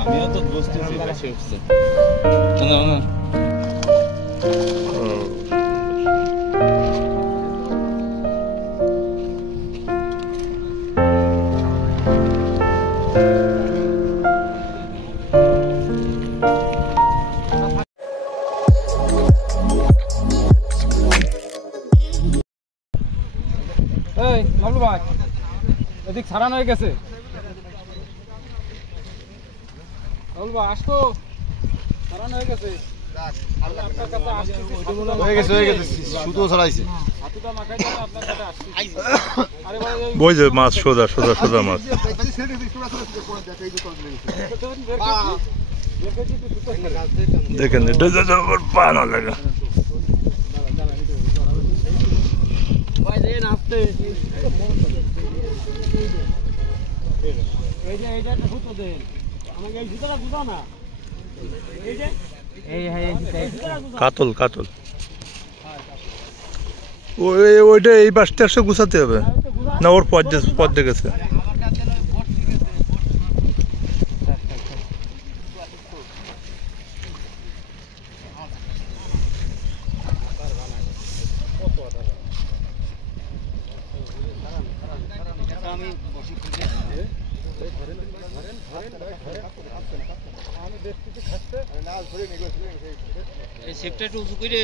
আমিও তো বুঝতেছি বেশি উঠছে না না এই লালু ভাই এদিক ছাড়ানো হয়ে গেছে লালু ভাই আসতো ছাড়ানো হয়ে গেছে ওই যে মাছ সোজা সোজা সোজা মাছ দেখেন এটা পা না লাগা কাতল কাতল ওইটা এই পাশটা আসে গুছাতে হবে না ওর পথ দেখেছে শিপটা একটু উঁচু করে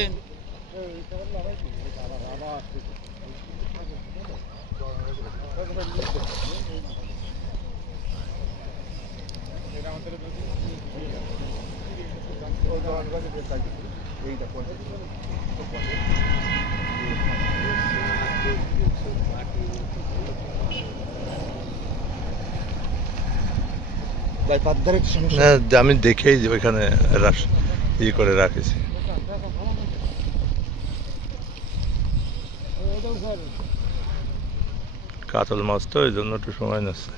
আমি দেখেই ওইখানে ই করে রাখেছি কাতল মাছ তো ওই জন্য একটু সময় নিচ্ছে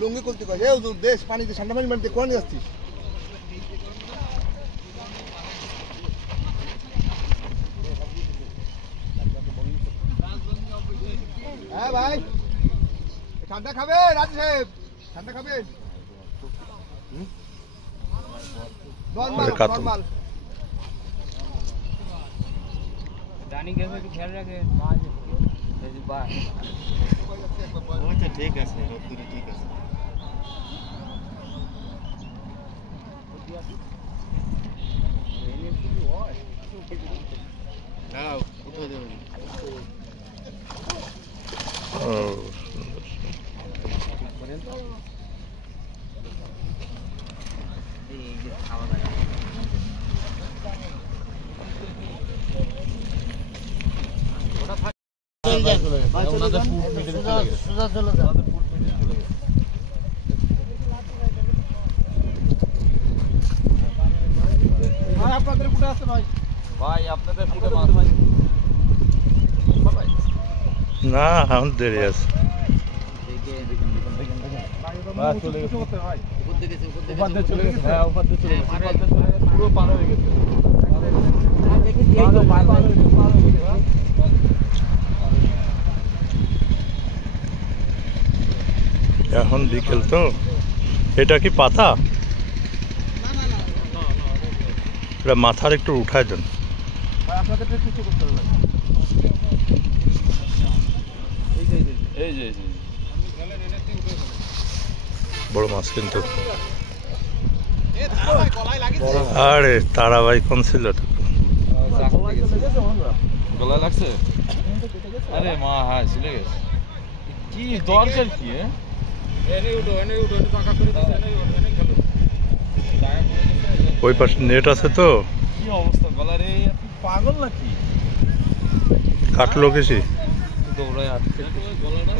লুঙ্গি করতে দেশ পানিতে ঠান্ডা পানি মানতে কোন যাচ্ছিস হ্যাঁ ভাই ঠান্ডা খাবে রাজ সাহেব ঠান্ডা খাবেন নরমাল ডানি গেছে একটু খেয়াল রাখে ঠিক আছে ঠিক আছে উঠে দেবেন আপনাদের ফুটে আছে ভাই ভাই আপনাদের ফুটে মাছ ভাই না এখন দেরি আছে পুরো পার হয়ে গেছে এখন বিকেল তো এটা কি পাতা এটা মাথার একটু উঠায় দেন বড় মাছ কিন্তু আরে তারা ভাই কোন ছিল গলায় লাগছে আরে মা হ্যাঁ ছিলে গেছে কি দরকার কি ওই পাশে নেট আছে তো কি অবস্থা গলার এই পাগল নাকি কাটলো কিছু দৌড়ায় আসছে গলাটা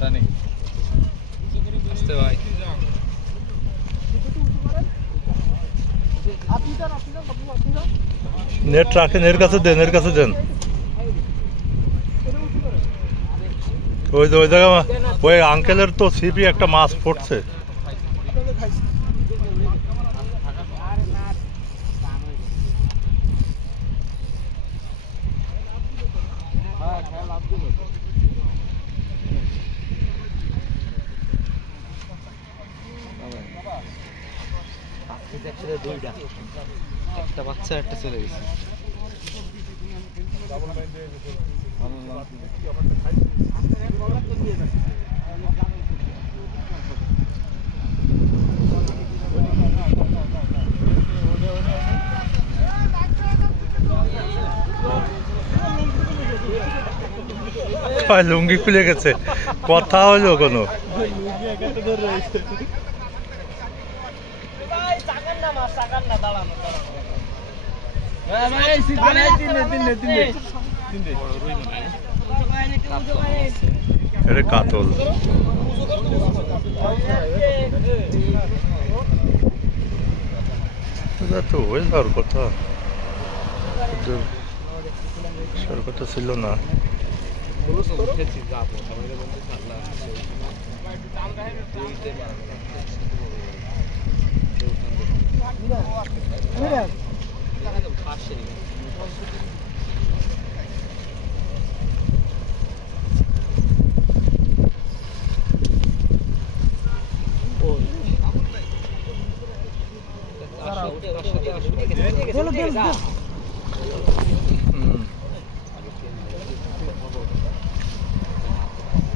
জানি আসতে ভাই নেট রাখেন, এর কাছে দেন, এর কাছে দেন। ওই যে ওই জায়গা ওই আঙ্কেলের তো ছিপি একটা মাছ পড়ছে। একটা বাচ্চা একটা চলে গেছে লুঙ্গি খুলে গেছে, কথা হলো কোনো? এটা কাতল। তো হয়ে যাওয়ার কথা, সরকারটা ছিল না।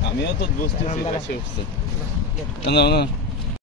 আমিও তো বুঝতেছি